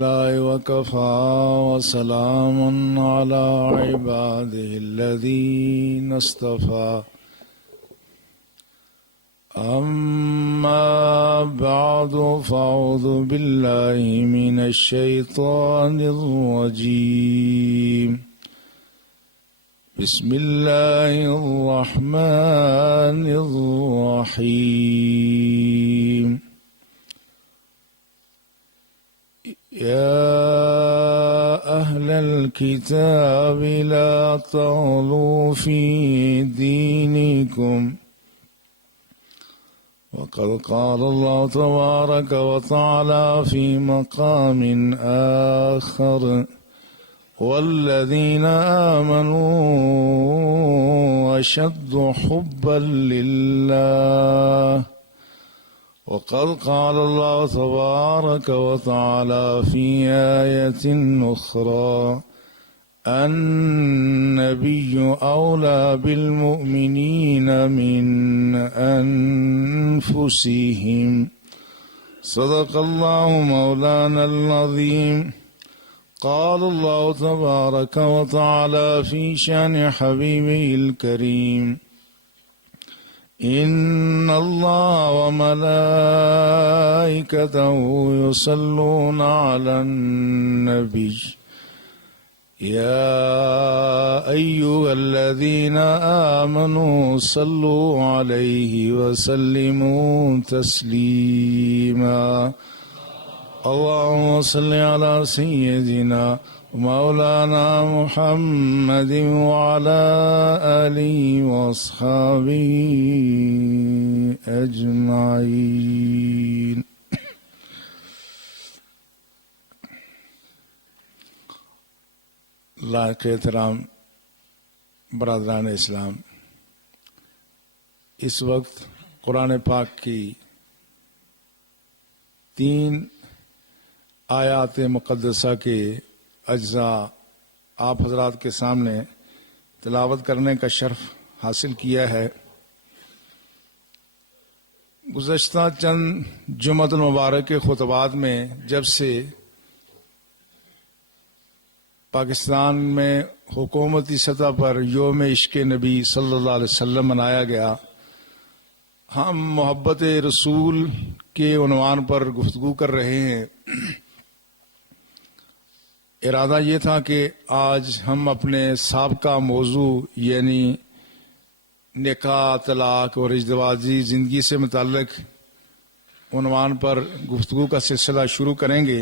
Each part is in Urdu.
الله وكفى وسلام على عباده الذين اصطفى أما بعد فأعوذ بالله من الشيطان الرجيم بسم الله الرحمن الرحيم يا أهل الكتاب لا تغلوا في دينكم وقد قال الله تبارك وتعالى في مقام آخر والذين آمنوا أشد حبا لله وقد قال الله تبارك وتعالى في آية أخرى النبي أولى بالمؤمنين من أنفسهم صدق الله مولانا العظيم قال الله تبارك وتعالى في شأن حبيبه الكريم إن الله وملائكته يصلون على النبي يا أيها الذين آمنوا صلوا عليه وسلموا تسليما اللهم صل على سيدنا مولانا محمد وعلى آله وأصحابه أجمعين لائق احترام برادران اسلام، اس وقت قرآن پاک کی 3 آیات مقدسہ کے اجزاء آپ حضرات کے سامنے تلاوت کرنے کا شرف حاصل کیا ہے۔ گزشتہ چند جمعۃ المبارک کے خطبات میں جب سے پاکستان میں حکومتی سطح پر یوم عشق نبی صلی اللہ علیہ وسلم منایا گیا، ہم محبت رسول کے عنوان پر گفتگو کر رہے ہیں۔ ارادہ یہ تھا کہ آج ہم اپنے سابقہ موضوع یعنی نکاح، طلاق اور ازدواجی زندگی سے متعلق عنوان پر گفتگو کا سلسلہ شروع کریں گے۔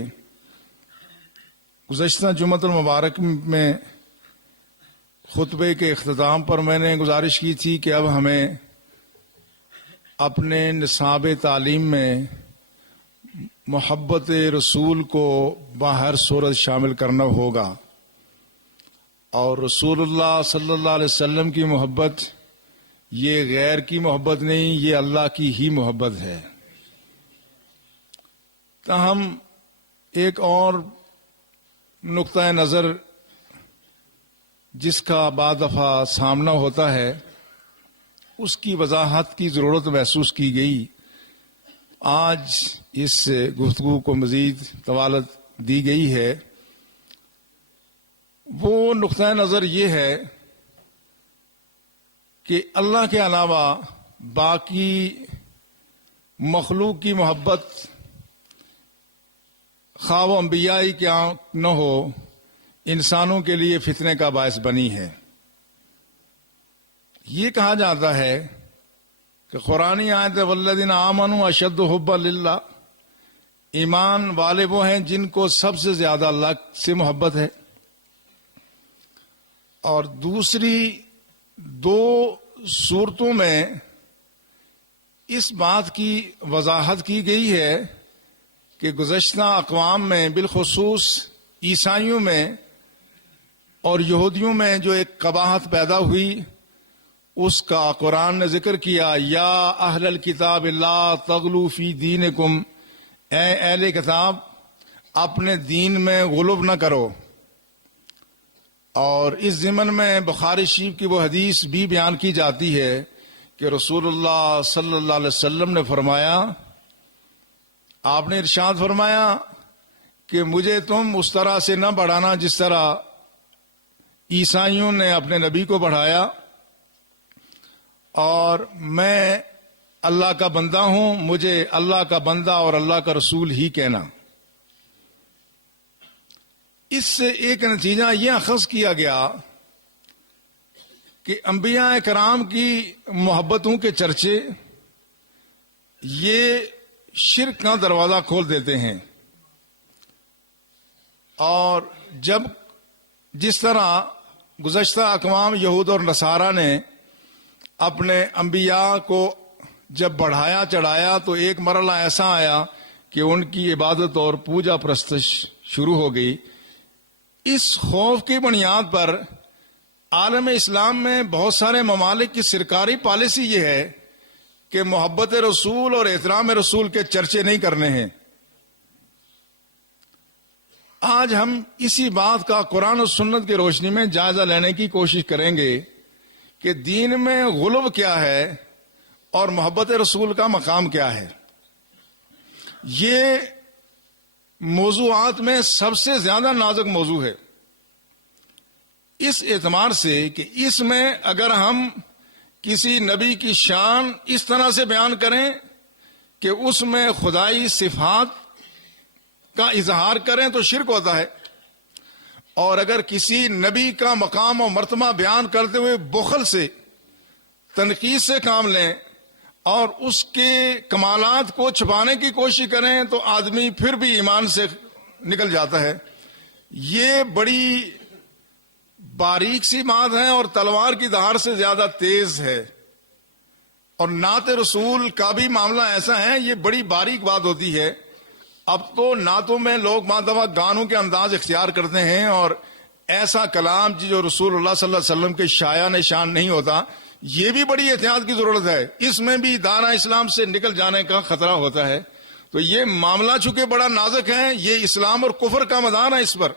گزشتہ جمعۃ المبارک میں خطبے کے اختتام پر میں نے گزارش کی تھی کہ اب ہمیں اپنے نصاب تعلیم میں محبت رسول کو باہر صورت شامل کرنا ہوگا، اور رسول اللہ صلی اللہ علیہ وسلم کی محبت یہ غیر کی محبت نہیں، یہ اللہ کی ہی محبت ہے۔ تاہم ایک اور نقطہ نظر جس کا بعض دفعہ سامنا ہوتا ہے اس کی وضاحت کی ضرورت محسوس کی گئی۔ آج اس گفتگو کو مزید طوالت دی گئی ہے۔ وہ نقطہ نظر یہ ہے کہ اللہ کے علاوہ باقی مخلوق کی محبت خواہ و انبیاء ہی کیا نہ ہو انسانوں کے لیے فتنے کا باعث بنی ہے۔ یہ کہا جاتا ہے کہ قرآنی آیت والذین آمنوا اشد حبا للہ، ایمان والے وہ ہیں جن کو سب سے زیادہ اللہ سے محبت ہے، اور دوسری 2 صورتوں میں اس بات کی وضاحت کی گئی ہے کہ گزشتہ اقوام میں بالخصوص عیسائیوں میں اور یہودیوں میں جو ایک قباحت پیدا ہوئی اس کا قرآن نے ذکر کیا، یا اہل الکتاب لا تغلو فی دینکم، اے اہل کتاب اپنے دین میں غلو نہ کرو۔ اور اس ضمن میں بخاری شریف کی وہ حدیث بھی بیان کی جاتی ہے کہ رسول اللہ صلی اللہ علیہ وسلم نے فرمایا، آپ نے ارشاد فرمایا کہ مجھے تم اس طرح سے نہ بڑھانا جس طرح عیسائیوں نے اپنے نبی کو بڑھایا، اور میں اللہ کا بندہ ہوں، مجھے اللہ کا بندہ اور اللہ کا رسول ہی کہنا۔ اس سے ایک نتیجہ یہ اخذ کیا گیا کہ انبیاء کرام کی محبتوں کے چرچے یہ شرک کا دروازہ کھول دیتے ہیں، اور جس طرح گزشتہ اقوام یہود اور نصارہ نے اپنے انبیاء کو جب بڑھایا چڑھایا تو ایک مرحلہ ایسا آیا کہ ان کی عبادت اور پوجا پرستش شروع ہو گئی۔ اس خوف کی بنیاد پر عالم اسلام میں بہت سارے ممالک کی سرکاری پالیسی یہ ہے کہ محبت رسول اور احترام رسول کے چرچے نہیں کرنے ہیں۔ آج ہم اسی بات کا قرآن و سنت کی روشنی میں جائزہ لینے کی کوشش کریں گے کہ دین میں غلو کیا ہے اور محبت رسول کا مقام کیا ہے۔ یہ موضوعات میں سب سے زیادہ نازک موضوع ہے، اس اعتبار سے کہ اس میں اگر ہم کسی نبی کی شان اس طرح سے بیان کریں کہ اس میں خدائی صفات کا اظہار کریں تو شرک ہوتا ہے، اور اگر کسی نبی کا مقام و مرتبہ بیان کرتے ہوئے بخل سے تنقید سے کام لیں اور اس کے کمالات کو چھپانے کی کوشش کریں تو آدمی پھر بھی ایمان سے نکل جاتا ہے۔ یہ بڑی باریک سی بات ہے اور تلوار کی دھار سے زیادہ تیز ہے، اور نعت رسول کا بھی معاملہ ایسا ہے، یہ بڑی باریک بات ہوتی ہے۔ اب تو نعتوں میں لوگ بعض دفعہ گانوں کے انداز اختیار کرتے ہیں، اور ایسا کلام جو رسول اللہ صلی اللہ علیہ وسلم کے شایع نشان نہیں ہوتا، یہ بھی بڑی احتیاط کی ضرورت ہے، اس میں بھی دائرہ اسلام سے نکل جانے کا خطرہ ہوتا ہے۔ تو یہ معاملہ چونکہ بڑا نازک ہے، یہ اسلام اور کفر کا میدان ہے اس پر،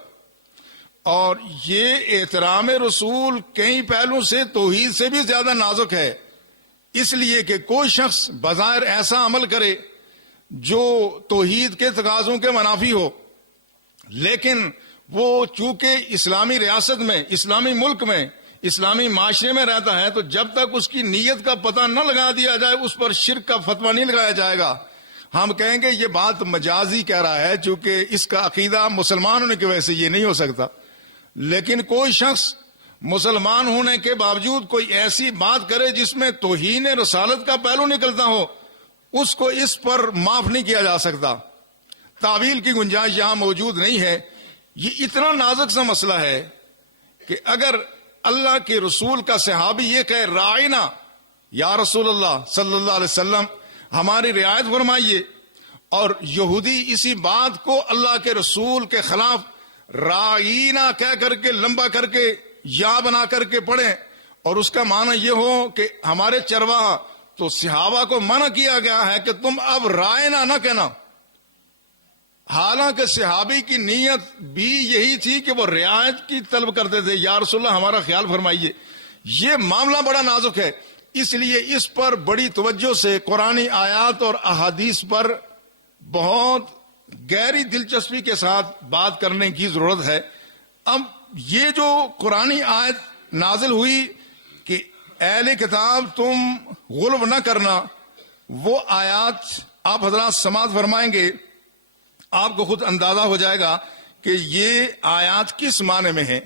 اور یہ احترام رسول کئی پہلوں سے توحید سے بھی زیادہ نازک ہے، اس لیے کہ کوئی شخص بظاہر ایسا عمل کرے جو توحید کے تقاضوں کے منافی ہو، لیکن وہ چونکہ اسلامی ریاست میں، اسلامی ملک میں، اسلامی معاشرے میں رہتا ہے، تو جب تک اس کی نیت کا پتہ نہ لگا دیا جائے اس پر شرک کا فتویٰ نہیں لگایا جائے گا۔ ہم کہیں گے یہ بات مجازی کہہ رہا ہے، چونکہ اس کا عقیدہ مسلمان ہونے کی وجہ سے یہ نہیں ہو سکتا، لیکن کوئی شخص مسلمان ہونے کے باوجود کوئی ایسی بات کرے جس میں توہین رسالت کا پہلو نکلتا ہو، اس کو اس پر معاف نہیں کیا جا سکتا، تعویل کی گنجائش یہاں موجود نہیں ہے۔ یہ اتنا نازک سا مسئلہ ہے کہ اگر اللہ کے رسول کا صحابی یہ کہے رائنا یا رسول اللہ صلی اللہ علیہ وسلم ہماری رعایت فرمائیے، اور یہودی اسی بات کو اللہ کے رسول کے خلاف رائنا کہہ کر کے لمبا کر کے یا بنا کر کے پڑھیں، اور اس کا معنی یہ ہو کہ ہمارے چرواہا، تو صحابہ کو منع کیا گیا ہے کہ تم اب رائنا نہ کہنا، حالانکہ صحابی کی نیت بھی یہی تھی کہ وہ رعایت کی طلب کرتے تھے، یا رسول اللہ ہمارا خیال فرمائیے۔ یہ معاملہ بڑا نازک ہے، اس لیے اس پر بڑی توجہ سے قرآنی آیات اور احادیث پر بہت گہری دلچسپی کے ساتھ بات کرنے کی ضرورت ہے۔ اب یہ جو قرآنی آیت نازل ہوئی کہ اہل کتاب تم غلو نہ کرنا، وہ آیات آپ حضرات سماعت فرمائیں گے، آپ کو خود اندازہ ہو جائے گا کہ یہ آیات کس معنی میں ہیں۔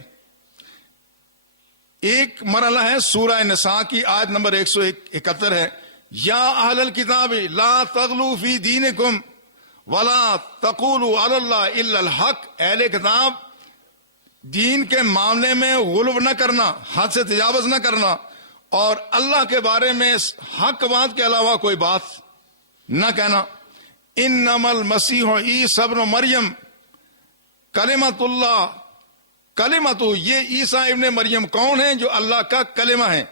ایک مرحلہ ہے سورہ نساء کی آیت نمبر 171 ہے، یا اہل الکتاب لا تغلوا فی دینکم ولا تقولوا علی اللہ الا الحق، اہل کتاب دین کے معاملے میں غلو نہ کرنا، حد سے تجاوز نہ کرنا، اور اللہ کے بارے میں حق بات کے علاوہ کوئی بات نہ کہنا۔ انما المسیح عیسی ابن مریم کلمۃ اللہ، کلمۃ، یہ عیسیٰ ابن مریم کون ہے؟ جو اللہ کا کلمہ ہے۔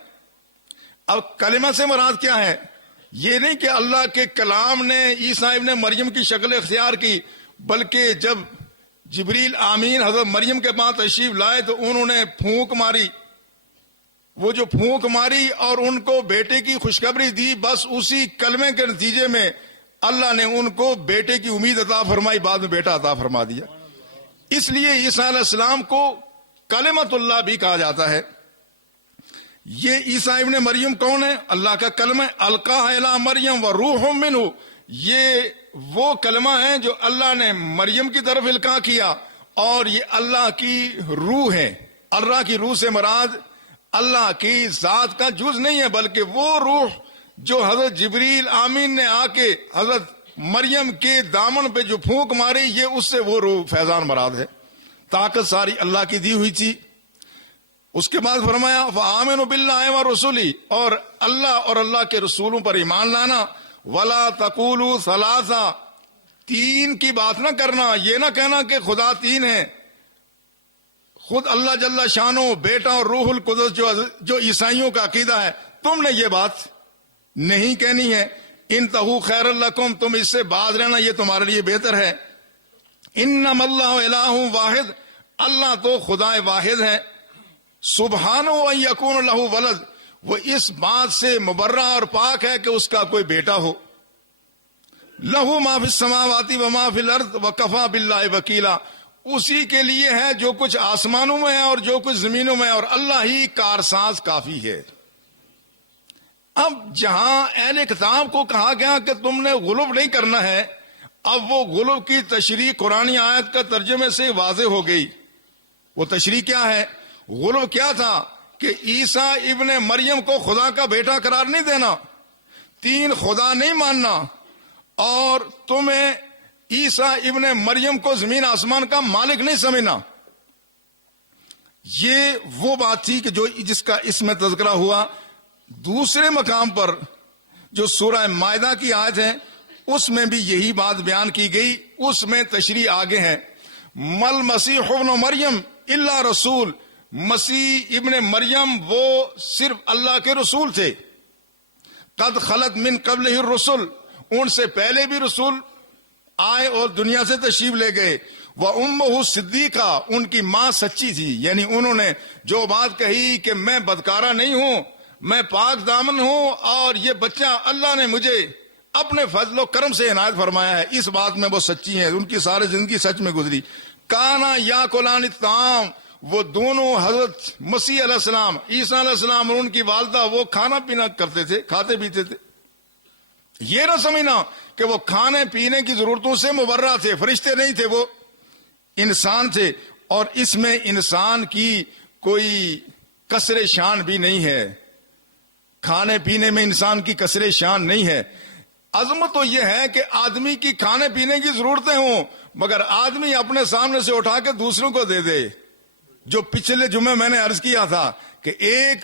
اب کلمہ سے مراد کیا ہے؟ یہ نہیں کہ اللہ کے کلام نے عیسیٰ ابن مریم کی شکل اختیار کی، بلکہ جب جبریل آمین حضرت مریم کے پاس تشریف لائے تو انہوں نے پھونک ماری، وہ جو پھونک ماری اور ان کو بیٹے کی خوشخبری دی، بس اسی کلمے کے نتیجے میں اللہ نے ان کو بیٹے کی امید عطا فرمائی، بعد میں بیٹا عطا فرما دیا۔ اس لیے عیسیٰ علیہ السلام کو کلمۃ اللہ بھی کہا جاتا ہے۔ یہ عیسیٰ ابن مریم کون ہے؟ اللہ کا کلمہ، القاہ الی مریم و روح منہ، یہ وہ کلمہ ہے جو اللہ نے مریم کی طرف القاء کیا، اور یہ اللہ کی روح ہے۔ اللہ کی روح سے مراد اللہ کی ذات کا جز نہیں ہے، بلکہ وہ روح جو حضرت جبریل آمین نے آ کے حضرت مریم کے دامن پہ جو پھونک ماری، یہ اس سے وہ روح فیضان مراد ہے۔ طاقت ساری اللہ کی دی ہوئی تھی۔ اس کے بعد فرمایا فآمنوا باللہ ورسولہ، اور اللہ اور اللہ کے رسولوں پر ایمان لانا۔ ولا تقولوا ثلاثہ، تین کی بات نہ کرنا، یہ نہ کہنا کہ خدا تین ہے۔ خود اللہ جل شانو بیٹا اور روح القدس جو عیسائیوں کا عقیدہ ہے، تم نے یہ بات نہیں کہنی ہے۔ انتہوا خیر لکم، تم اس سے باز رہنا، یہ تمہارے لیے بہتر ہے۔ انما اللہ الہ واحد، اللہ تو خدا واحد ہے۔ سبحانہ ان یکون لہ ولد، وہ اس بات سے مبرہ اور پاک ہے کہ اس کا کوئی بیٹا ہو۔ لہ ما فی السماوات و ما فی الارض وکفی باللہ وکیلا، اسی کے لیے ہے جو کچھ آسمانوں میں ہے اور جو کچھ زمینوں میں ہے، اور اللہ ہی کارساز کافی ہے۔ اب جہاں اہل کتاب کو کہا گیا کہ تم نے غلو نہیں کرنا ہے، اب وہ غلو کی تشریح قرآنی آیت کا ترجمے سے واضح ہو گئی۔ وہ تشریح کیا ہے؟ غلو کیا تھا کہ عیسیٰ ابن مریم کو خدا کا بیٹا قرار نہیں دینا، تین خدا نہیں ماننا، اور تمہیں عیسیٰ ابن مریم کو زمین آسمان کا مالک نہیں سمجھنا۔ یہ وہ بات تھی کہ جس کا اس میں تذکرہ ہوا۔ دوسرے مقام پر جو سورہ مائدہ کی آیت ہے، اس میں بھی یہی بات بیان کی گئی، اس میں تشریح آگے ہے۔ مل مسیح ابن مریم الا رسول، مسیح ابن مریم وہ صرف اللہ کے رسول تھے۔ قد خلت من قبلہ الرسل، ان سے پہلے بھی رسول آئے اور دنیا سے تشریف لے گئے۔ وَأُمُّهُ صدیقہ، ان کی ماں سچی تھی، یعنی انہوں نے جو بات کہی کہ میں بدکارہ نہیں ہوں، میں پاک دامن ہوں، اور یہ بچہ اللہ نے مجھے اپنے فضل و کرم سے عنایت فرمایا ہے، اس بات میں وہ سچی ہیں، ان کی ساری زندگی سچ میں گزری۔ کانا یاکلان الطعام، وہ دونوں حضرت مسیح علیہ السلام، عیسیٰ علیہ السلام اور ان کی والدہ، وہ کھانا پینا کرتے تھے، کھاتے پیتے تھے۔ یہ نہ سمجھنا کہ وہ کھانے پینے کی ضرورتوں سے مبرہ تھے، فرشتے نہیں تھے، وہ انسان تھے، اور اس میں انسان کی کوئی کسر شان بھی نہیں ہے، کھانے پینے میں انسان کی کسر شان نہیں ہے۔ عظمت تو یہ ہے کہ آدمی کی کھانے پینے کی ضرورتیں ہوں، مگر آدمی اپنے سامنے سے اٹھا کے دوسروں کو دے دے۔ جو پچھلے جمعے میں نے عرض کیا تھا کہ ایک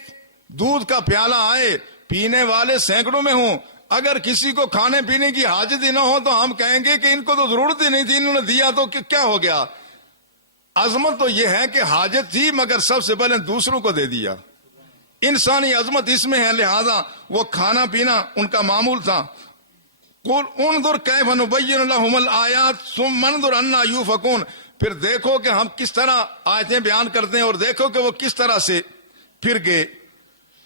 دودھ کا پیالہ آئے، پینے والے سینکڑوں میں ہوں، اگر کسی کو کھانے پینے کی حاجت ہی نہ ہو تو ہم کہیں گے کہ ان کو تو ضرورت ہی نہیں تھی، انہوں نے دیا تو کیا ہو گیا۔ عظمت تو یہ ہے کہ حاجت تھی مگر سب سے پہلے دوسروں کو دے دیا۔ انسانی عظمت اس میں ہے، لہذا وہ کھانا پینا ان کا معمول تھا۔ قُلْ انظر کیف نبین لہم الآیات ثم انظر انا یؤفکون، پھر دیکھو کہ ہم کس طرح آیتیں بیان کرتے ہیں اور دیکھو کہ وہ کس طرح سے پھر گئے۔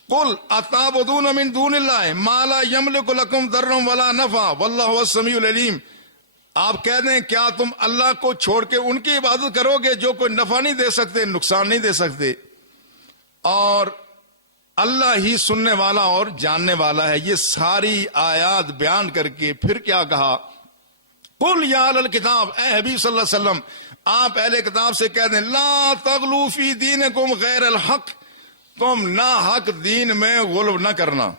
قُلْ اتعبدون من دون اللہ ما لا یملک لکم ضرا ولا نفع واللہ هو السمیع العلیم، آپ کہہ دیں کیا تم اللہ کو چھوڑ کے ان کی عبادت کرو گے جو کوئی نفع نہیں دے سکتے، نقصان نہیں دے سکتے، اور اللہ ہی سننے والا اور جاننے والا ہے۔ یہ ساری آیات بیان کر کے پھر کیا کہا؟ قل یا اہل الکتاب، اے حبیب صلی اللہ علیہ وسلم آپ اہل کتاب سے کہہ دیں لا تغلوا فی دینکم غیر الحق، تم نا حق دین میں غلو نہ کرنا۔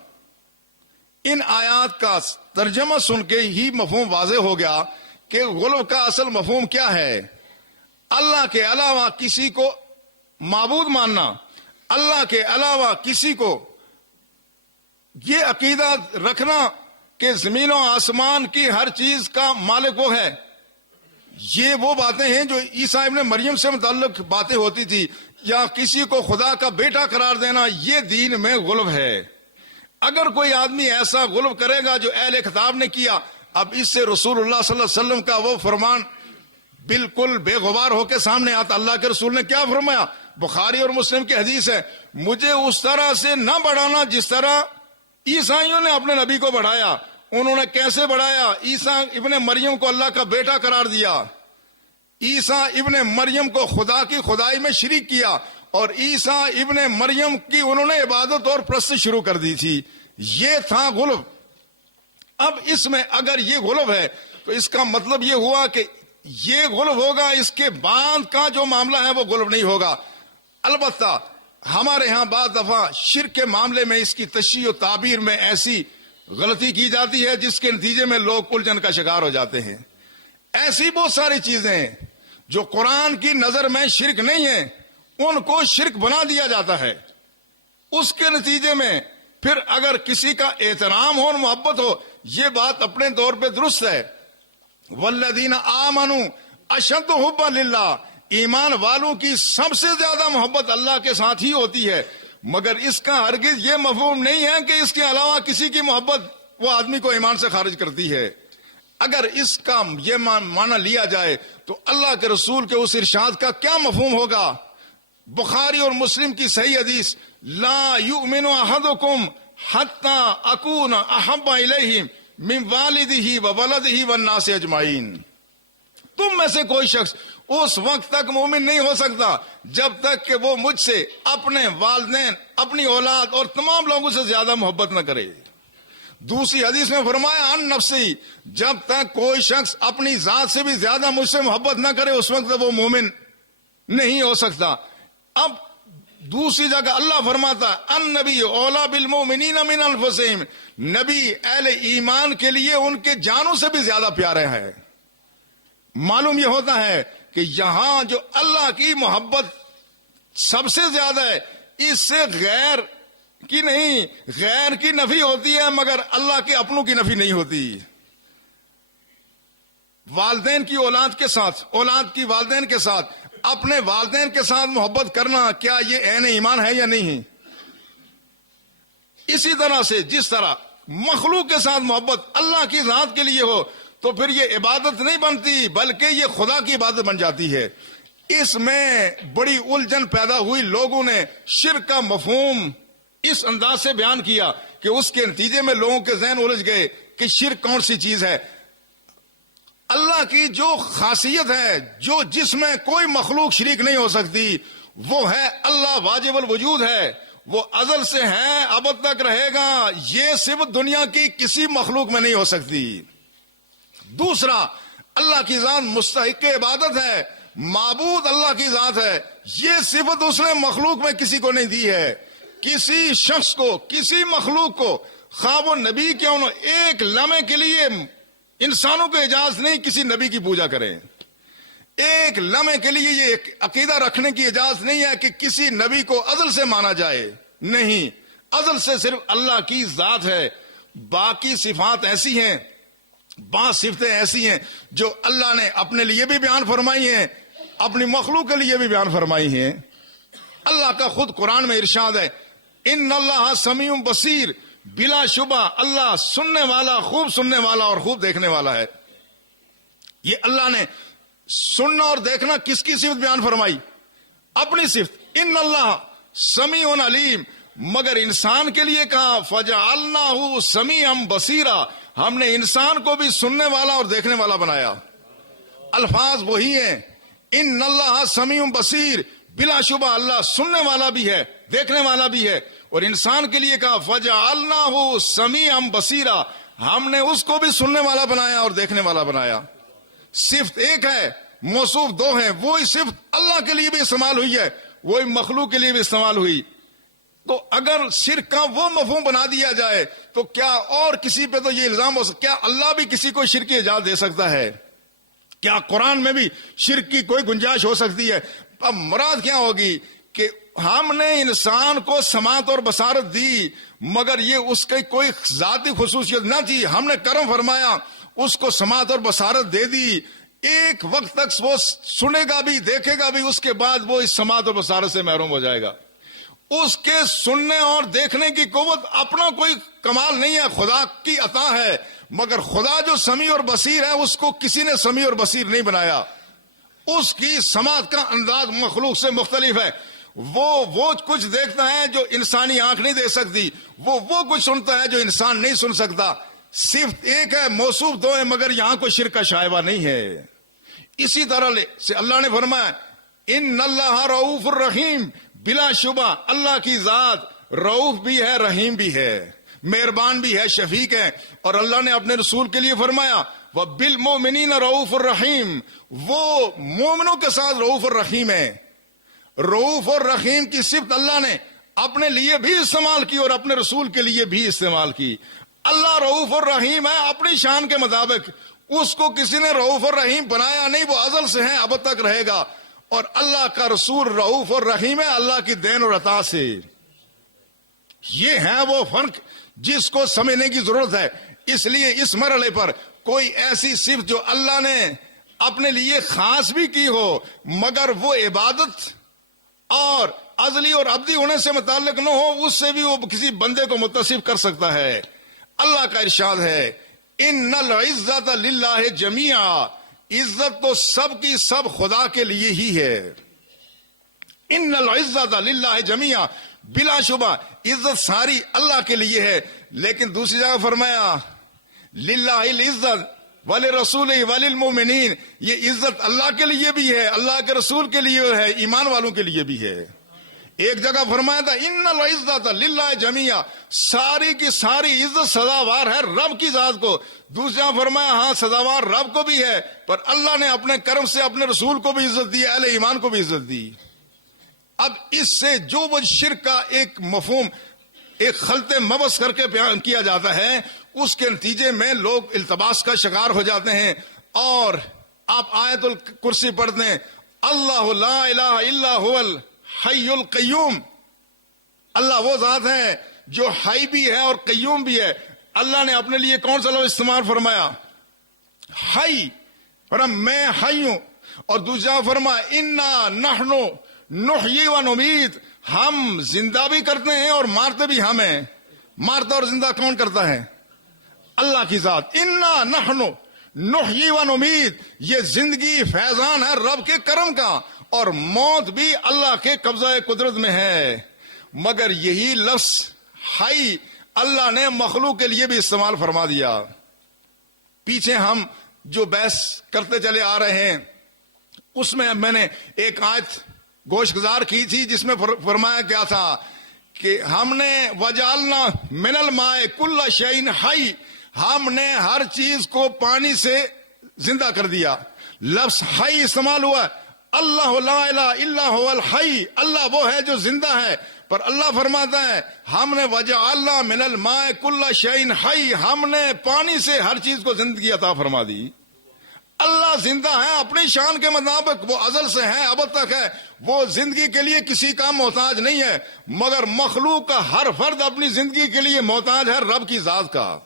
ان آیات کا ترجمہ سن کے ہی مفہوم واضح ہو گیا کہ غلو کا اصل مفہوم کیا ہے۔ اللہ کے علاوہ کسی کو معبود ماننا، اللہ کے علاوہ کسی کو یہ عقیدہ رکھنا کہ زمین و آسمان کی ہر چیز کا مالک وہ ہے، یہ وہ باتیں ہیں جو عیسیٰ ابن مریم سے متعلق باتیں ہوتی تھی، یا کسی کو خدا کا بیٹا قرار دینا، یہ دین میں غلو ہے۔ اگر کوئی آدمی ایسا غلو کرے گا جو اہل کتاب نے کیا، اب اس سے رسول اللہ صلی اللہ علیہ وسلم کا وہ فرمان بالکل بے غبار ہو کے سامنے آتا۔ اللہ کے رسول نے کیا فرمایا؟ بخاری اور مسلم کی حدیث ہے، مجھے اس طرح سے نہ بڑھانا جس طرح عیسائیوں نے اپنے نبی کو بڑھایا۔ انہوں نے کیسے بڑھایا؟ عیسیٰ ابن مریم کو اللہ کا بیٹا قرار دیا، عیسیٰ ابن مریم کو خدا کی خدائی میں شریک کیا اور عیسیٰ ابن مریم کی انہوں نے عبادت اور پرست شروع کر دی تھی. یہ تھا غلو. اب اس میں اگر یہ غلو ہے تو اس کا مطلب یہ ہوا کہ یہ غلو ہوگا، اس کے بعد کا جو معاملہ ہے وہ غلو نہیں ہوگا. البتہ ہمارے ہاں بعض دفعہ شرک کے معاملے میں اس کی تشریح و تعبیر میں ایسی غلطی کی جاتی ہے جس کے نتیجے میں لوگ الجھن کا شکار ہو جاتے ہیں. ایسی بہت ساری چیزیں ہیں جو قرآن کی نظر میں شرک نہیں ہیں، ان کو شرک بنا دیا جاتا ہے. اس کے نتیجے میں پھر اگر کسی کا احترام ہو اور محبت ہو، یہ بات اپنے طور پہ درست ہے. والذین آمنوا اشد حبا للہ، ایمان والوں کی سب سے زیادہ محبت اللہ کے ساتھ ہی ہوتی ہے. مگر اس کا ہرگز یہ مفہوم نہیں ہے کہ اس کے علاوہ کسی کی محبت وہ آدمی کو ایمان سے خارج کرتی ہے. اگر اس کا یہ معنی لیا جائے تو اللہ کے رسول کے اس ارشاد کا کیا مفہوم ہوگا؟ بخاری اور مسلم کی صحیح حدیث، لا یؤمن احدکم حتی اکون احب الیہ من والدہ وولدہ والناس اجمعین. تم میں سے کوئی شخص اس وقت تک مومن نہیں ہو سکتا جب تک کہ وہ مجھ سے اپنے والدین، اپنی اولاد اور تمام لوگوں سے زیادہ محبت نہ کرے. دوسری حدیث میں فرمایا ان نفسی، جب تک کوئی شخص اپنی ذات سے بھی زیادہ مجھ سے محبت نہ کرے اس وقت وہ مومن نہیں ہو سکتا. اب دوسری جگہ اللہ فرماتا ان نبی اولا بالمؤمنین من انفسہم، نبی اہل ایمان کے لیے ان کے جانوں سے بھی زیادہ پیارے ہیں. معلوم یہ ہوتا ہے کہ یہاں جو اللہ کی محبت سب سے زیادہ ہے، اس سے غیر کی نہیں، غیر کی نفی ہوتی ہے مگر اللہ کے اپنوں کی نفی نہیں ہوتی. والدین کی اولاد کے ساتھ، اولاد کی والدین کے ساتھ، اپنے والدین کے ساتھ محبت کرنا، کیا یہ عین ایمان ہے یا نہیں؟ اسی طرح سے جس طرح مخلوق کے ساتھ محبت اللہ کی ذات کے لیے ہو تو پھر یہ عبادت نہیں بنتی بلکہ یہ خدا کی عبادت بن جاتی ہے. اس میں بڑی الجھن پیدا ہوئی. لوگوں نے شرک کا مفہوم اس انداز سے بیان کیا کہ اس کے نتیجے میں لوگوں کے ذہن الجھ گئے کہ شرک کون سی چیز ہے. اللہ کی جو خاصیت ہے، جو جس میں کوئی مخلوق شریک نہیں ہو سکتی، وہ ہے اللہ واجب الوجود ہے. وہ ازل سے ہے، ابد تک رہے گا. یہ صرف دنیا کی کسی مخلوق میں نہیں ہو سکتی. دوسرا، اللہ کی ذات مستحق عبادت ہے، معبود اللہ کی ذات ہے. یہ صفت اس نے مخلوق میں کسی کو نہیں دی ہے. کسی شخص کو، کسی مخلوق کو، خواب و نبی کیوں نہ، ایک لمحے کے لیے انسانوں کو اجازت نہیں کسی نبی کی پوجا کریں. ایک لمحے کے لیے یہ عقیدہ رکھنے کی اجازت نہیں ہے کہ کسی نبی کو ازل سے مانا جائے. نہیں، ازل سے صرف اللہ کی ذات ہے. باقی صفات ایسی ہیں، بعض صفتیں ایسی ہیں جو اللہ نے اپنے لیے بھی بیان فرمائی ہیں، اپنی مخلوق کے لیے بھی بیان فرمائی ہیں. اللہ کا خود قرآن میں ارشاد ہے ان اللہ سمیع بصیر، بلا شبہ اللہ سننے والا، خوب سننے والا اور خوب دیکھنے والا ہے. یہ اللہ نے سننا اور دیکھنا کس کی صفت بیان فرمائی؟ اپنی صفت. ان اللہ سمیع علیم، مگر انسان کے لیے کہا فجعلناہ سمیعا بصیرا، ہم نے انسان کو بھی سننے والا اور دیکھنے والا بنایا. الفاظ وہی ہیں، ان اللہ سمیع بصیر، بلا شبہ اللہ سننے والا بھی ہے، دیکھنے والا بھی ہے. اور انسان کے لیے کہا فجعلناہ سمیعا بصیرا، ہم نے اس کو بھی سننے والا بنایا اور دیکھنے والا بنایا. صفت ایک ہے، موصوف دو ہیں. وہی صفت اللہ کے لیے بھی استعمال ہوئی ہے، وہی مخلوق کے لیے بھی استعمال ہوئی. تو اگر شرک کا وہ مفہوم بنا دیا جائے تو کیا اور کسی پہ تو یہ الزام ہو سکتا؟ کیا اللہ بھی کسی کو شرک کی اجازت دے سکتا ہے؟ کیا قرآن میں بھی شرک کی کوئی گنجائش ہو سکتی ہے؟ اب مراد کیا ہوگی کہ ہم نے انسان کو سماعت اور بصارت دی مگر یہ اس کی کوئی ذاتی خصوصیت نہ تھی. ہم نے کرم فرمایا، اس کو سماعت اور بصارت دے دی. ایک وقت تک وہ سنے گا بھی، دیکھے گا بھی، اس کے بعد وہ اس سماعت اور بصارت سے محروم ہو جائے گا. اس کے سننے اور دیکھنے کی قوت اپنا کوئی کمال نہیں ہے، خدا کی عطا ہے. مگر خدا جو سمیع اور بصیر ہے اس کو کسی نے سمیع اور بصیر نہیں بنایا. اس کی سماعت کا انداز مخلوق سے مختلف ہے. وہ کچھ دیکھتا ہے جو انسانی آنکھ نہیں دیکھ سکتی، وہ کچھ سنتا ہے جو انسان نہیں سن سکتا. صرف ایک ہے، موصوف دو ہے، مگر یہاں کوئی شرک کا شائبہ نہیں ہے. اسی طرح سے اللہ نے فرمایا ان اللہ رؤوف الرحیم، بلا شبہ اللہ کی ذات رؤوف بھی ہے، رحیم بھی ہے، مہربان بھی ہے، شفیق ہے۔ اور اللہ نے اپنے رسول کے لیے فرمایا وَبِالْمُؤْمِنِينَ رؤوف الرحیم، وہ مومنوں کے ساتھ رؤوف الرحیم ہے۔ رؤوف اور رحیم کی صفت اللہ نے اپنے لیے بھی استعمال کی اور اپنے رسول کے لیے بھی استعمال کی۔ اللہ رؤوف الرحیم ہے اپنی شان کے مطابق، اس کو کسی نے رؤوف الرحیم بنایا نہیں، وہ ازل سے ہے، اب تک رہے گا۔ اور اللہ کا رسول رؤوف الرحیم ہے اللہ کی دین اور عطا سے۔ یہ ہے وہ فرق جس کو سمجھنے کی ضرورت ہے۔ اس لیے اس مرحلے پر کوئی ایسی صفت جو اللہ نے اپنے لیے خاص بھی کی ہو مگر وہ عبادت اور ازلی اور ابدی ہونے سے متعلق نہ ہو، اس سے بھی وہ کسی بندے کو متصف کر سکتا ہے۔ اللہ کا ارشاد ہے ان العزت للہ جمیعا، عزت تو سب کی سب خدا کے لیے ہی ہے۔ ان العزت للہ جمیعا، بلا شبہ عزت ساری اللہ کے لیے ہے۔ لیکن دوسری جگہ فرمایا للہ العزت ولرسولہ وللمؤمنین، یہ عزت اللہ کے لیے بھی ہے، اللہ کے رسول کے لیے ہے، ایمان والوں کے لیے بھی ہے۔ ایک جگہ فرمایا تھا ان العزت للہ جمیعا، ساری کی ساری عزت سزاوار ہے رب کی ذات کو۔ دوسری جگہ فرمایا ہاں سزاوار رب کو بھی ہے، پر اللہ نے اپنے کرم سے اپنے رسول کو بھی عزت دی، اہل ایمان کو بھی عزت دی۔ اب اس سے جو وہ شرک کا ایک مفہوم ایک خلط مبس کر کے بیان کیا جاتا ہے، اس کے نتیجے میں لوگ التباس کا شکار ہو جاتے ہیں۔ اور آپ آیت الکرسی پڑھتے ہیں اللہ لا الہ الا هو الحی القیوم، اللہ وہ ذات ہے جو حی بھی ہے اور قیوم بھی ہے۔ اللہ نے اپنے لیے کون سا لفظ استعمال فرمایا؟ حی، میں حی ہوں۔ اور دوسرا فرمایا انا نحن نحیی و نمیت، ہم زندہ بھی کرتے ہیں اور مارتے بھی ہم ہیں۔ مارتا اور زندہ کون کرتا ہے؟ اللہ کی ذات۔ انا نحن نحیی و نمیت، یہ زندگی فیضان ہے رب کے کرم کا، اور موت بھی اللہ کے قبضہ قدرت میں ہے۔ مگر یہی لفظ حی اللہ نے مخلوق کے لیے بھی استعمال فرما دیا۔ پیچھے ہم جو بحث کرتے چلے آ رہے ہیں اس میں نے ایک آیت گوش گزار کی تھی جس میں فرمایا کیا تھا کہ ہم نے وجعلنا من الماء کل شیء حی، ہم نے ہر چیز کو پانی سے زندہ کر دیا۔ لفظ حی استعمال ہوا، اللہ لا الہ الا هو الحی، اللہ وہ ہے جو زندہ ہے۔ پر اللہ فرماتا ہے ہم نے وجعلنا من الماء کل شیء حی، ہم نے پانی سے ہر چیز کو زندگی عطا فرما دی۔ اللہ زندہ ہے اپنی شان کے مطابق، وہ ازل سے ہے اب تک ہے، وہ زندگی کے لیے کسی کا محتاج نہیں ہے، مگر مخلوق کا ہر فرد اپنی زندگی کے لیے محتاج ہے رب کی ذات کا۔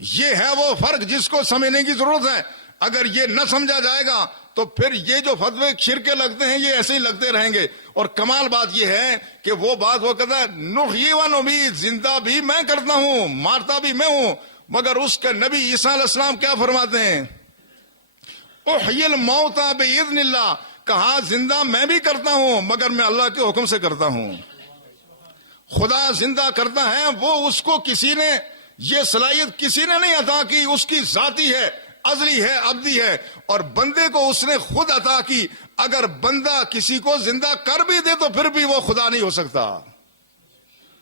یہ ہے وہ فرق جس کو سمجھنے کی ضرورت ہے۔ اگر یہ نہ سمجھا جائے گا تو پھر یہ جو فتوے شرکے لگتے ہیں یہ ایسے ہی لگتے رہیں گے۔ اور کمال بات یہ ہے کہ وہ بات وہ کہتا ہے نحیی و نمیت، زندہ بھی میں کرتا ہوں، مارتا بھی میں ہوں، مگر اس کے نبی عیسیٰ علیہ السلام کیا فرماتے ہیں؟ احیی الموتى باذن اللہ، کہا زندہ میں بھی کرتا ہوں مگر میں اللہ کے حکم سے کرتا ہوں۔ خدا زندہ کرتا ہے، وہ اس کو کسی نے یہ صلاحیت کسی نے نہیں عطا کی، اس کی ذاتی ہے، ازلی ہے، ابدی ہے، اور بندے کو اس نے خود عطا کی۔ اگر بندہ کسی کو زندہ کر بھی دے تو پھر بھی وہ خدا نہیں ہو سکتا۔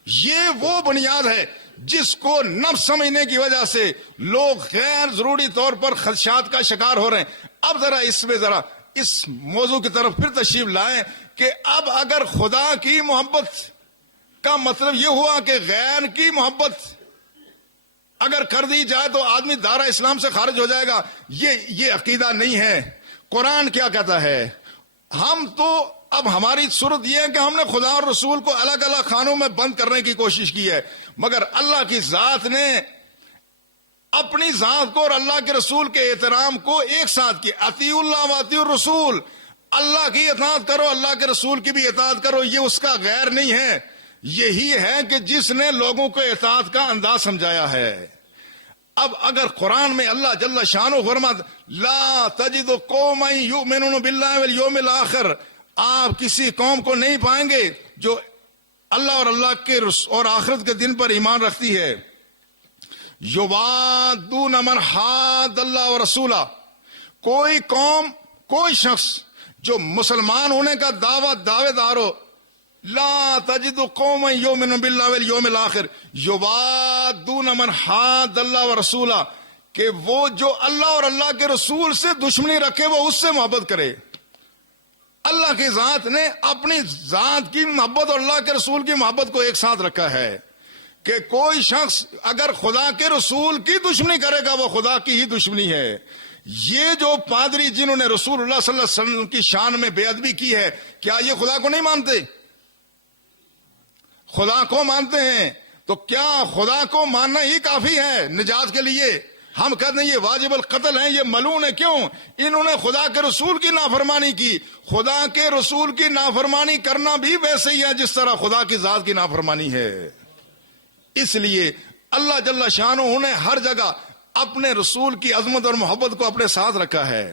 یہ وہ بنیاد ہے جس کو نہ سمجھنے کی وجہ سے لوگ غیر ضروری طور پر خدشات کا شکار ہو رہے ہیں۔ اب ذرا اس موضوع کی طرف پھر تشریف لائیں کہ اب اگر خدا کی محبت کا مطلب یہ ہوا کہ غیر کی محبت اگر کر دی جائے تو آدمی دائرہ اسلام سے خارج ہو جائے گا، یہ عقیدہ نہیں ہے۔ قرآن کیا کہتا ہے؟ ہم تو اب ہماری صورت یہ ہے کہ ہم نے خدا اور رسول کو الگ الگ خانوں میں بند کرنے کی کوشش کی ہے، مگر اللہ کی ذات نے اپنی ذات کو اور اللہ کے رسول کے احترام کو ایک ساتھ کیا۔ اطیعوا اللہ و اطیعوا الرسول، اللہ کی اطاعت کرو، اللہ کے رسول کی بھی اطاعت کرو، یہ اس کا غیر نہیں ہے۔ یہی ہے کہ جس نے لوگوں کو اطاعت کا انداز سمجھایا ہے۔ اب اگر قرآن میں اللہ جل شانہ فرماتا لا تجد قوما یؤمنون باللہ والیوم الآخر، آپ کسی قوم کو نہیں پائیں گے جو اللہ اور اللہ کے اور آخرت کے دن پر ایمان رکھتی ہے، یوادون من حاد اللہ و رسولہ، کوئی قوم، کوئی شخص جو مسلمان ہونے کا دعوے دار ہو، لا تجد قوما یؤمنون باللہ والیوم الآخر یوادون من حاد اللہ ورسولہ، کہ وہ جو اللہ اور اللہ کے رسول سے دشمنی رکھے وہ اس سے محبت کرے۔ اللہ کی ذات نے اپنی ذات کی محبت اور اللہ کے رسول کی محبت کو ایک ساتھ رکھا ہے کہ کوئی شخص اگر خدا کے رسول کی دشمنی کرے گا وہ خدا کی ہی دشمنی ہے۔ یہ جو پادری جنہوں نے رسول اللہ صلی اللہ علیہ وسلم کی شان میں بے ادبی کی ہے، کیا یہ خدا کو نہیں مانتے؟ خدا کو مانتے ہیں تو کیا خدا کو ماننا ہی کافی ہے نجات کے لیے؟ ہم کہتے ہیں یہ واجب القتل ہیں، یہ ملعون ہے۔ کیوں؟ انہوں نے خدا کے رسول کی نافرمانی کی۔ خدا کے رسول کی نافرمانی کرنا بھی ویسے ہی ہے جس طرح خدا کی ذات کی نافرمانی ہے۔ اس لیے اللہ جل شانہ نے ہر جگہ اپنے رسول کی عظمت اور محبت کو اپنے ساتھ رکھا ہے۔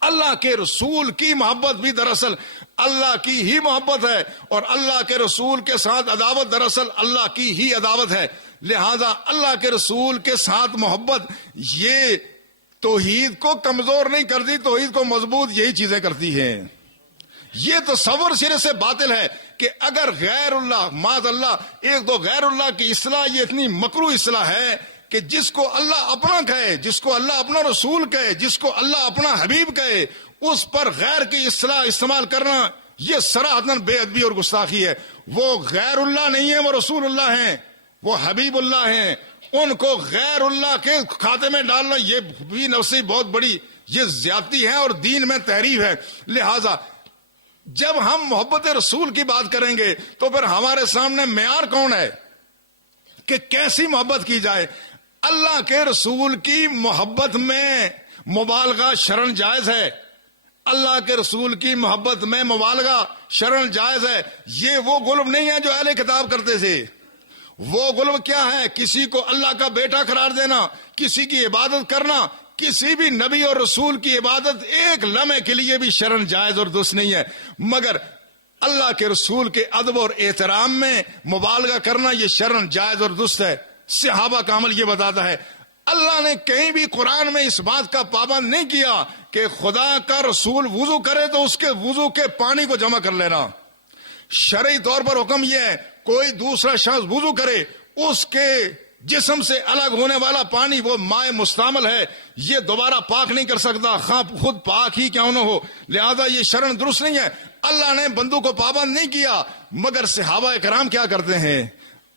اللہ کے رسول کی محبت بھی دراصل اللہ کی ہی محبت ہے، اور اللہ کے رسول کے ساتھ عداوت دراصل اللہ کی ہی عداوت ہے۔ لہذا اللہ کے رسول کے ساتھ محبت یہ توحید کو کمزور نہیں کرتی، توحید کو مضبوط یہی چیزیں کرتی ہیں۔ یہ تصور سرے سے باطل ہے کہ اگر غیر اللہ، معاذ اللہ، ایک دو غیر اللہ کی اصلاح یہ اتنی مکروہ اصلاح ہے کہ جس کو اللہ اپنا کہے، جس کو اللہ اپنا رسول کہے، جس کو اللہ اپنا حبیب کہے، اس پر غیر کی اصطلاح استعمال کرنا یہ صراحتاً بے ادبی اور گستاخی ہے۔ وہ غیر اللہ نہیں ہے، وہ رسول اللہ ہیں، وہ حبیب اللہ ہیں۔ ان کو غیر اللہ کے کھاتے میں ڈالنا یہ بھی نفسی بہت بڑی یہ زیادتی ہے اور دین میں تحریف ہے۔ لہذا جب ہم محبت رسول کی بات کریں گے تو پھر ہمارے سامنے معیار کون ہے کہ کیسی محبت کی جائے؟ اللہ کے رسول کی محبت میں مبالغہ شرعاً جائز ہے۔ اللہ کے رسول کی محبت میں مبالغہ شرعاً جائز ہے۔ یہ وہ غلب نہیں ہے جو اہل کتاب کرتے تھے۔ وہ غلب کیا ہے؟ کسی کو اللہ کا بیٹا قرار دینا، کسی کی عبادت کرنا، کسی بھی نبی اور رسول کی عبادت ایک لمحے کے لیے بھی شرعاً جائز اور درست نہیں ہے۔ مگر اللہ کے رسول کے ادب اور احترام میں مبالغہ کرنا یہ شرعاً جائز اور درست ہے۔ صحابہ کا عمل یہ بتاتا ہے۔ اللہ نے کہیں بھی قرآن میں اس بات کا پابند نہیں کیا کہ خدا کا رسول وضو کرے تو اس کے وضو کے پانی کو جمع کر لینا۔ شرعی طور پر حکم یہ ہے کوئی دوسرا شخص وضو کرے، اس کے جسم سے الگ ہونے والا پانی وہ مائع مستعمل ہے، یہ دوبارہ پاک نہیں کر سکتا خواہ خود پاک ہی کیوں نہ ہو۔ لہذا یہ شرعاً درست نہیں ہے۔ اللہ نے بندوں کو پابند نہیں کیا، مگر صحابہ کرام کیا کرتے ہیں؟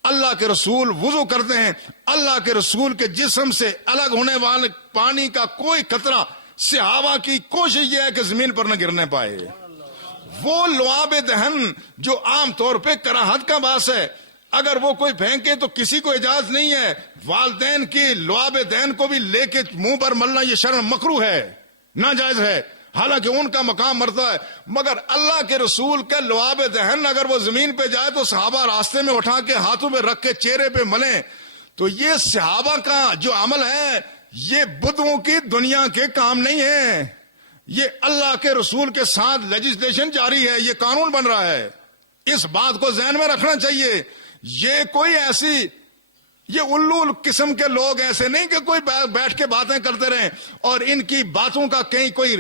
اللہ کے رسول وضو کرتے ہیں، اللہ کے رسول کے جسم سے الگ ہونے والے پانی کا کوئی قطرہ صحابہ کی کوشش یہ ہے کہ زمین پر نہ گرنے پائے۔ وہ لعاب دہن جو عام طور پہ کراہت کا باعث ہے، اگر وہ کوئی پھینکے تو کسی کو اجازت نہیں ہے۔ والدین کی لعاب دہن کو بھی لے کے منہ پر ملنا یہ شرعاً مکروہ ہے، ناجائز ہے، حالانکہ ان کا مقام مرتبہ ہے۔ مگر اللہ کے رسول کا لعاب دہن اگر وہ زمین پہ جائے تو صحابہ راستے میں اٹھا کے ہاتھوں پہ رکھ کے چہرے پہ ملیں، تو یہ صحابہ کا جو عمل ہے یہ بدھوں کی دنیا کے کام نہیں ہے۔ یہ اللہ کے رسول کے ساتھ لیجسلیشن جاری ہے، یہ قانون بن رہا ہے۔ اس بات کو ذہن میں رکھنا چاہیے۔ یہ کوئی ایسی یہ الو قسم کے لوگ ایسے نہیں کہ کوئی بیٹھ کے باتیں کرتے رہیں اور ان کی باتوں کا کہیں کوئی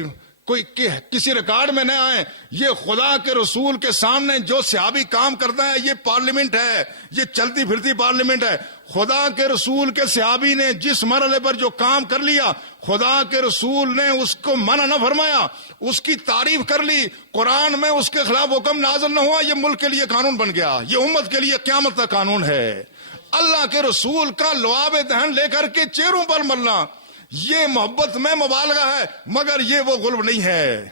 کسی ریکارڈ میں نہ آئے۔ یہ خدا کے رسول کے سامنے جو صحابی کام کرتا ہے یہ پارلیمنٹ ہے، یہ چلتی پھرتی پارلیمنٹ ہے۔ خدا کے رسول کے صحابی نے جس مرحلے پر جو کام کر لیا، خدا کے رسول نے اس کو منع نہ فرمایا، اس کی تعریف کر لی، قرآن میں اس کے خلاف حکم نازل نہ ہوا، یہ ملک کے لیے قانون بن گیا، یہ امت کے لیے قیامت کا قانون ہے۔ اللہ کے رسول کا لعاب دہن لے کر کے چہروں پر ملنا یہ محبت میں مبالغہ ہے، مگر یہ وہ غلب نہیں ہے،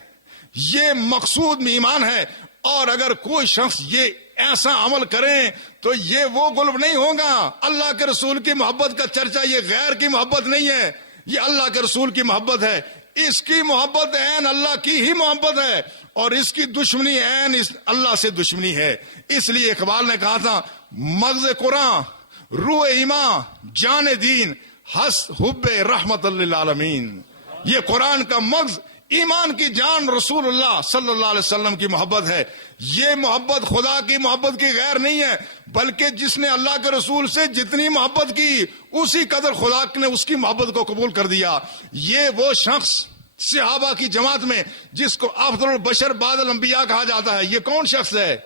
یہ مقصود میں ایمان ہے۔ اور اگر کوئی شخص یہ ایسا عمل کریں تو یہ وہ غلب نہیں ہوگا۔ اللہ کے رسول کی محبت کا چرچا یہ غیر کی محبت نہیں ہے، یہ اللہ کے رسول کی محبت ہے۔ اس کی محبت عین اللہ کی ہی محبت ہے، اور اس کی دشمنی عین اللہ سے دشمنی ہے۔ اس لیے اقبال نے کہا تھا مغز قرآن روح ایمان جان دین ہست حب رحمت للعالمین۔ یہ قرآن کا مغز ایمان کی جان رسول اللہ صلی اللہ علیہ وسلم کی محبت ہے۔ یہ محبت خدا کی محبت کی غیر نہیں ہے، بلکہ جس نے اللہ کے رسول سے جتنی محبت کی اسی قدر خدا نے اس کی محبت کو قبول کر دیا۔ یہ وہ شخص صحابہ کی جماعت میں جس کو افضل البشر بعد الانبیاء کہا جاتا ہے، یہ کون شخص ہے؟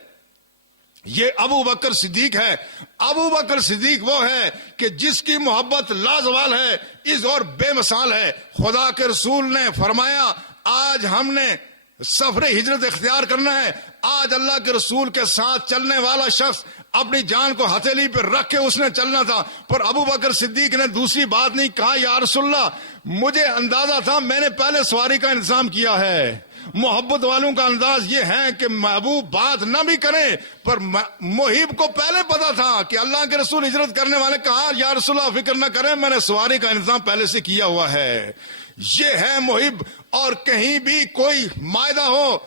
یہ ابو بکر صدیق ہے۔ ابو بکر صدیق وہ ہے کہ جس کی محبت لازوال ہے، اس اور بے مثال ہے۔ خدا کے رسول نے فرمایا آج ہم نے سفر ہجرت اختیار کرنا ہے، آج اللہ کے رسول کے ساتھ چلنے والا شخص اپنی جان کو ہتھیلی پہ رکھ کے اس نے چلنا تھا، پر ابو بکر صدیق نے دوسری بات نہیں کہا، یا رسول اللہ مجھے اندازہ تھا، میں نے پہلے سواری کا انتظام کیا ہے۔ محبت والوں کا انداز یہ ہے کہ محبوب بات نہ بھی کریں، پر محب کو پہلے پتا تھا کہ اللہ کے رسول ہجرت کرنے والے، کہا یا رسول اللہ فکر نہ کریں، میں نے سواری کا انتظام پہلے سے کیا ہوا ہے۔ یہ ہے محب۔ اور کہیں بھی کوئی معاہدہ ہو،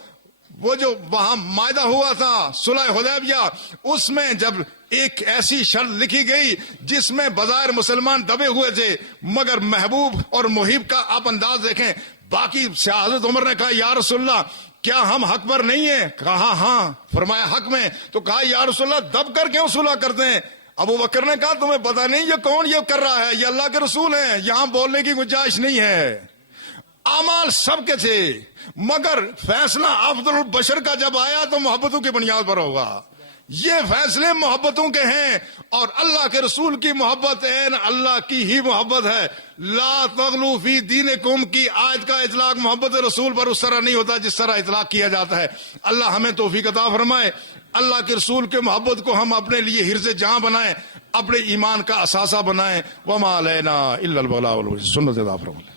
وہ جو وہاں معاہدہ ہوا تھا صلح حدیبیہ، اس میں جب ایک ایسی شرط لکھی گئی جس میں بظاہر مسلمان دبے ہوئے تھے، مگر محبوب اور محب کا آپ انداز دیکھیں۔ باقی حضرت عمر نے کہا یا رسول اللہ کیا ہم حق پر نہیں ہیں؟ کہا ہاں، فرمایا حق میں، تو کہا یا رسول اللہ دب کر کیوں صلح کرتے ہیں؟ ابو بکر نے کہا تمہیں پتہ نہیں یہ کون یہ کر رہا ہے؟ یہ اللہ کے رسول ہیں، یہاں بولنے کی گنجائش نہیں ہے۔ اعمال سب کے تھے، مگر فیصلہ افضل البشر کا جب آیا تو محبتوں کی بنیاد پر ہوگا۔ یہ فیصلے محبتوں کے ہیں، اور اللہ کے رسول کی محبت عین اللہ کی ہی محبت ہے۔ لا تغلو فی دینکم کی آیت کا اطلاق محبت رسول پر اس طرح نہیں ہوتا جس طرح اطلاق کیا جاتا ہے۔ اللہ ہمیں توفیق عطا فرمائے، اللہ کے رسول کے محبت کو ہم اپنے لیے حرز جاں بنائیں، اپنے ایمان کا اثاثہ بنائیں۔ وما علینا الا البلاغ، سنت عطا فرمائے۔